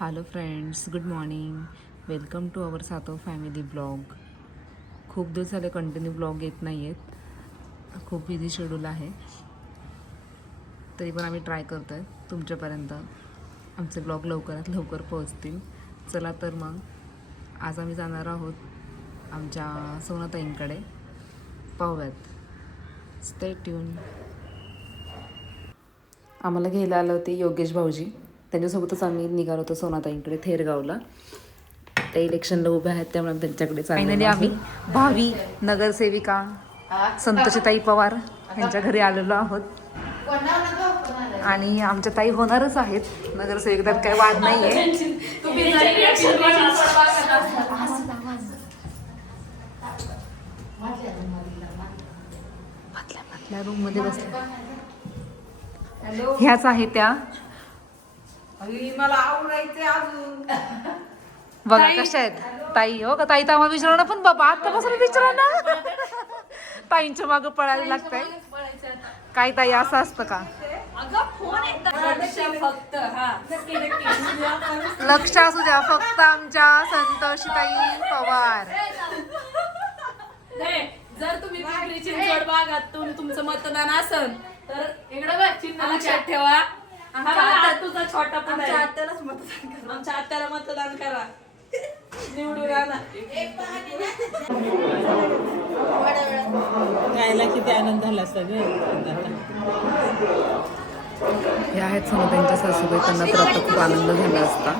Hello friends, good morning. Welcome to our सातो family blog. खूप दिवस झाले कंटिन्यू ब्लॉग येत नाही आहेत. खूप बिझी शेड्यूल आहे, तरी पण आम्ही ट्राय करतो आहे तुमच्यापर्यंत आमचे ब्लॉग लवकरात लवकर पोहोचतील. चला तर मग आज आम्ही जाणार आहोत आमच्या सोनाताईंकडे. पाहूयात, स्टे ट्यून. आम्हाला घ्यायला आलं होते योगेश भाऊजी, त्यांच्यासोबतच आम्ही निघालो होतो सोनाताईंकडे थेरगावला. ते इलेक्शनला उभे आहेत त्यामुळे आम्ही त्यांच्याकडे फायनली आम्ही भावी नगरसेविका संतोषीताई पवार यांच्या घरी आलेलो आहोत. आणि आमच्या ताई होणारच आहेत नगरसेविका, त्यात काही वाद नाही आहे. मधल्या रूम मध्ये बसल्या ह्याच आहे त्या. मला आवडायचे अजून. बघा कशा आहेत ताई. हो का ताई, तर आम्हाला विचारलं पण बाबा आतापासून विचारा ना. ताईंच्या मागं पळायला लागतंय. काय ताई असं असतं का? लक्ष असू द्या फक्त आमच्या संतोषीताई पवार. जर तुम्ही पिंपरी चिंचवड भागातून तुमचं मतदान असेल तर इकडे चिन्ह लक्षात ठेवा. तुझा छोटा पण आहे. आमच्या आत्याला मतदान करा, निवडून आणा. गायला किती आनंद झाला सगळं. हे आहेत समोर त्यांच्या सासूबाई, त्यांना तर आता खूप आनंद झाला असता.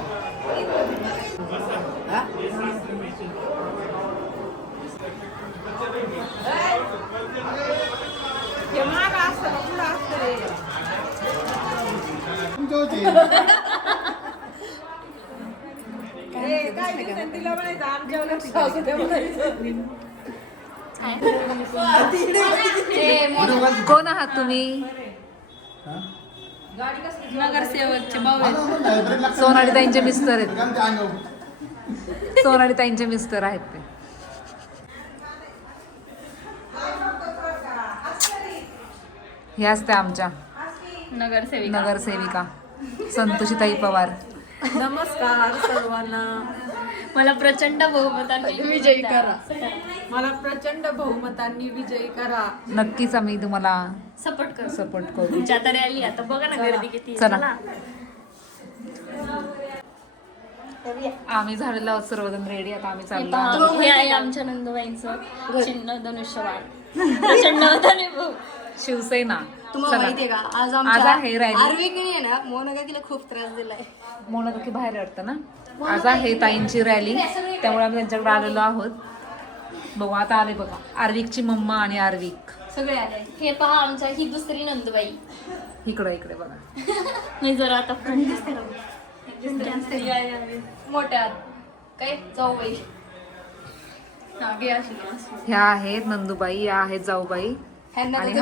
कोण आहात तुम्ही? नगरसेवकचे भाऊ आहेत. सोनालीताईंचे मिस्टर आहेत. सोनालीताईंचे मिस्टर आहेत ते. ह्याच त्या आमच्या नगरसेविका संतोषीताई पवार. नमस्कार सर्वांना. मला प्रचंड बहुमतांनी विजयी करा. मला प्रचंड बहुमतांनी विजयी करा. नक्कीच आम्ही तुम्हाला सपोर्ट कर. सपोर्ट करू. तुमच्या तरी आली आता बघा ना गर्दी किती. चला. आम्ही झालेलो आहोत सर्वजण रेडी. आता आम्ही चाललो. हे आहे आमच्या नंदुबाईंचं चिन्ह धनुष्यबाण. प्रचंड मताने भाऊ. शिवसेना. तुम्हाला माहितीये का आज आज आहे रॅली. आर्विकने आहे ना मोनकाकीला खूप त्रास दिलाय. मोनाकाकी बाहेर वाटतं ना. आज आहे ताईंची रॅली, त्यामुळे आम्ही त्यांच्याकडे आलेलो आहोत. बघू आता आले बघा आर्विकची मम्मा आणि आर्विक सगळे आले. हे पहा आमचा ही दुसरी नंदुबाई. इकडे इकडे बघा. नाही जरा आता फ्रंट दिसते मोठ्या काय जाऊबाई. ह्या आहेत नंदुबाई, या आहेत जाऊबाई. आणि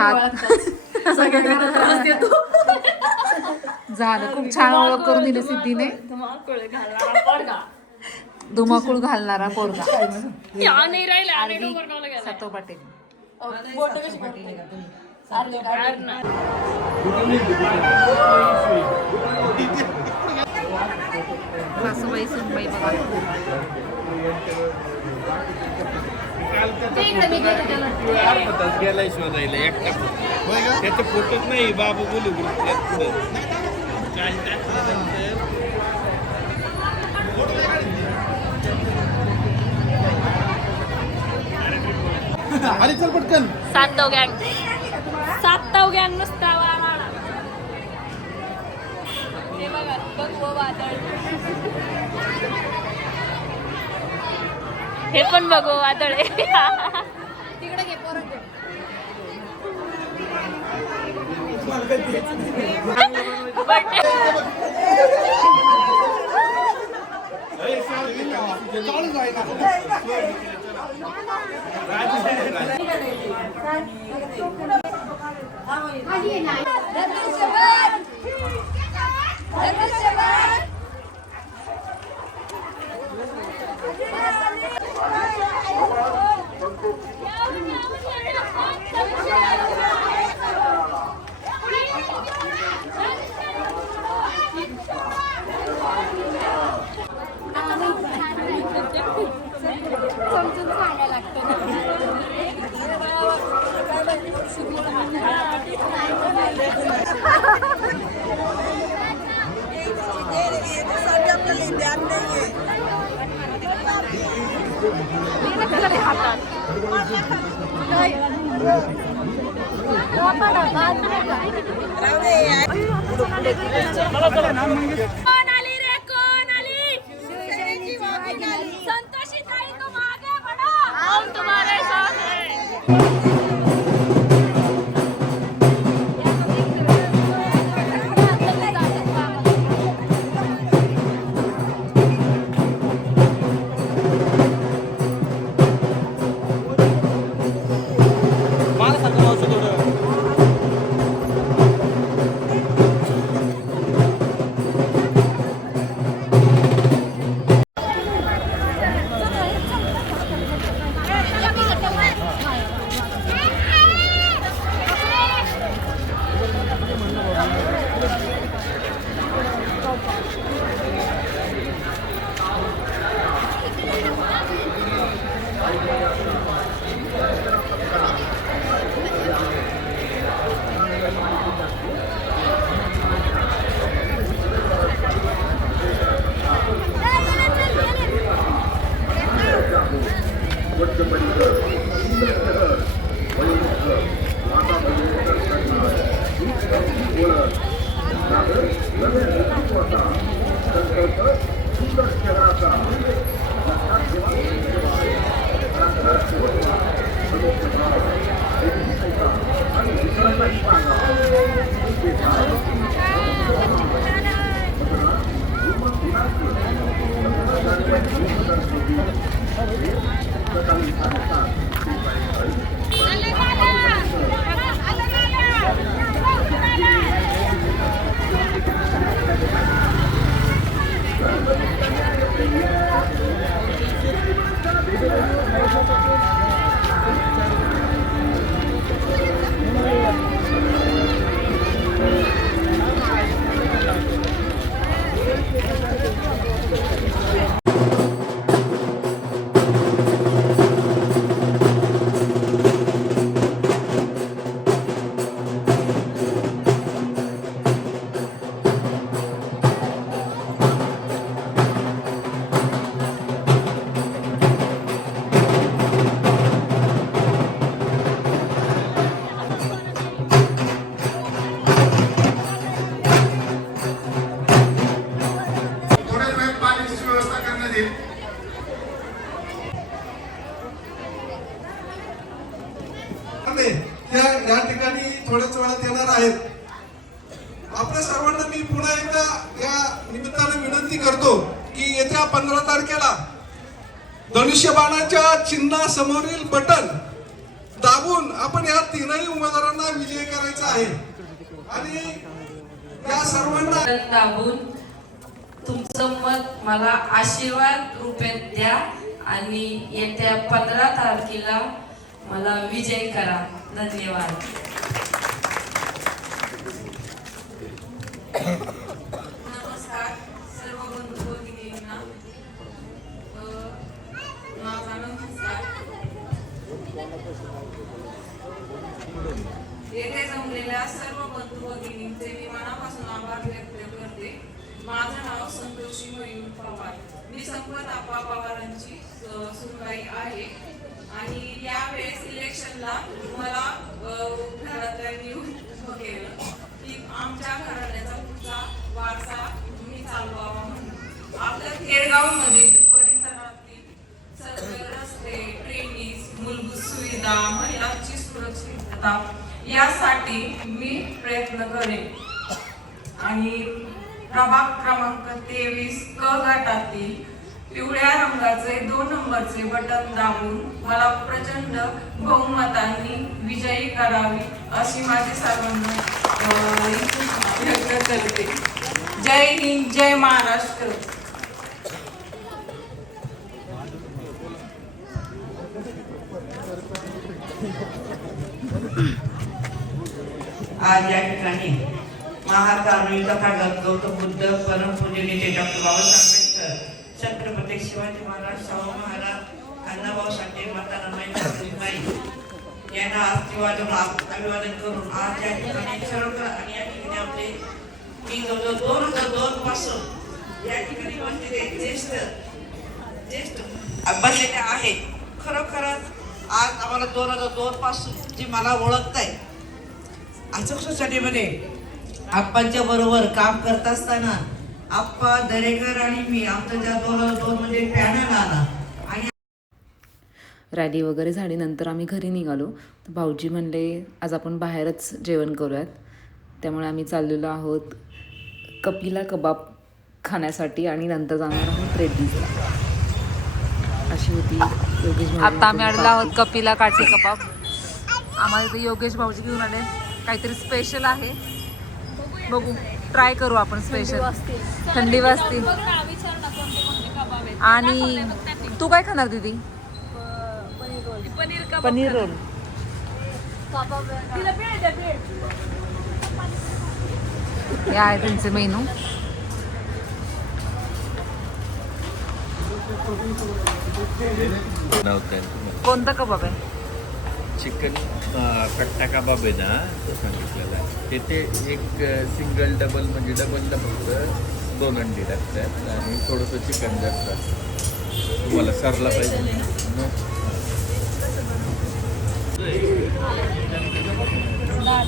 झालं खूप छान ओळख करून दिली सिद्धीने. धुमाकूळ घालणारा पोरगा सातो पाटील. सासूबाई सुनबाई बघा. गेलाय शोधायला एकटा. त्याचे फोटोच नाही. बाबू बोलू अरे चल पटकन. सातव गँग नुसता वाराडा. हे बघा बघ वादळ. हे पण बघू वादळ आहे. तिकडे घे पोरं घे. कोण आली रे कोण आली संतोषी ताई तुम आगे बढ़ो हम तुम्हारे साथ हैं या ठिकाणी थोड्याच वेळात येणार आहेत. आपल्या सर्वांना मी पुन्हा एकदा या निमित्ताने विनंती करतो की येत्या 15 तारखेला धनुष्यबाणाच्या चिन्हासमोरील बटन दाबून आपण या तीनही उमेदवारांना विजयी करायचा आहे आणि या सर्वांना दाबून तुमचं मत मला आशीर्वाद रूपात द्या आणि येत्या 15 तारखेला मला विजय करा. धन्यवाद. नमस्कार सर्व बंधू भगिनींना. माझा नमस्कार. येथे जमलेल्या सर्व बंधू भगिनींचे मी मनापासून आभार व्यक्त करते. माझं नाव संतोषी मयूर पवार. मी संपत आप्पा पवारांची सुनबाई आहे आणि यावेळेस इलेक्शनला मला घरातल्यांनी उभं केलं की आमच्या घराण्याचा पुढचा वारसा मी चालवावा म्हणून. आपल्या खेडगावमधील परिसरातील सर्व रस्ते, ट्रेनीज, मूलभूत सुविधा, महिलांची सुरक्षितता यासाठी मी प्रयत्न करेन आणि प्रभाग क्रमांक 23 क गटातील पिवळ्या रंगाचे 2 नंबरचे बटन दाबून मला प्रचंड बहुमतांनी विजयी करावी अशी माझी सर्वांना व्यक्त करते. जय हिंद, जय महाराष्ट्र. आज या ठिकाणी महाकारुणी तथागत गौतम बुद्ध परमपूज्य नेते डॉक्टर बाबासाहेब आंबेडकर, छत्रपती शिवाजी महाराज, शाहू महाराज, अण्णाभाऊ साठे, माता रमाई यांना अभिवादन करून आज या ठिकाणी ठरवलं आणि या ठिकाणी आपले 2002 पासून म्हणजे ज्येष्ठ बसलेले आहेत. खरोखरच आज आम्हाला 2002 पासून जे मला ओळखताय अशोक सोसायटीमध्ये आप्पांच्या बरोबर काम करत असताना आप्पा दरेकर आणि मी आमचा ज्या 2002 मध्ये पॅनल आला आणि रॅली वगैरे झाल्यानंतर आम्ही घरी निघालो. तर भाऊजी म्हणले आज आपण बाहेरच जेवण करूयात. त्यामुळे आम्ही चाललेलो आहोत कपिला कबाब खाण्यासाठी आणि नंतर जाणार आहोत रेड्डीजला. अशी होती योगेश भाऊ. आता आम्ही आलेलो आहोत कपिला काठी कबाब. आम्हाला इथे योगेश भाऊजी घेऊन आले. काहीतरी स्पेशल आहे, बघू ट्राय करू आपण. स्पेशल थंडी वाजते. आणि तू काय खाणार दीदी? पनीर रोल. हे आहे त्यांचे मेनू. कोणता कबाब आहे? चिकन कट्टा कबाब आहे ना, तो सांगितलेला आहे. तिथे एक सिंगल डबल म्हणजे डबलला फक्त 2 अंडी टाकतात आणि थोडंसं चिकन जास्त असतं. तुम्हाला सरला पाहिजे मग.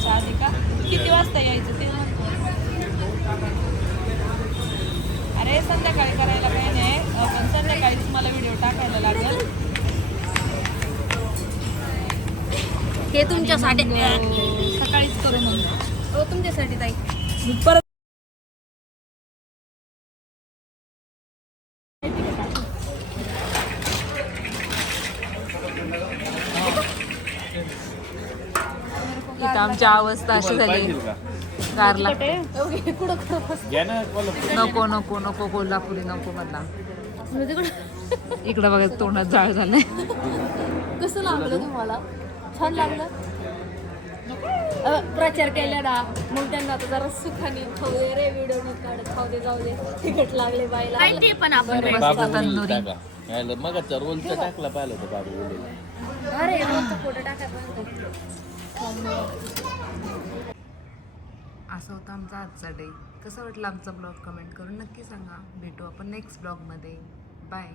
आधी का किती वाजता यायचं ते? अरे संध्याकाळी करायला काही नाही, पण संध्याकाळी तुम्हाला व्हिडिओ टाकायला लागेल. हे तुमच्यासाठी सकाळीच करू म्हणून. हो तुमच्यासाठी ताई. परत इथं आमची अवस्था अशी झाली. कारला घ्या ना कोल्हापूर. नको नको नको कोल्हापुरी नको मला. इकडं बघा तोंडात जाळ झालंय. कसं लागलं तुम्हाला? छान लागलं? प्रचार केला ना मग त्यांना आता जरा सुखाने खाऊ दे रे, व्हिडिओ न काढत खाऊ दे, जाऊ दे. तिखट लागले बाईला. ते पण आपण बाबू तंदुरी. टाका. यायला मगाचा रोलचा टाकला पाहिलं होतं बाबू बोललेला. अरे रोजचा फोटो टाकायचा. असा होता आमचा आजचा डे. कसा वाटला आमचा ब्लॉग कमेंट करून नक्की सांगा. भेटू आपण नेक्स्ट ब्लॉगमध्ये. बाय.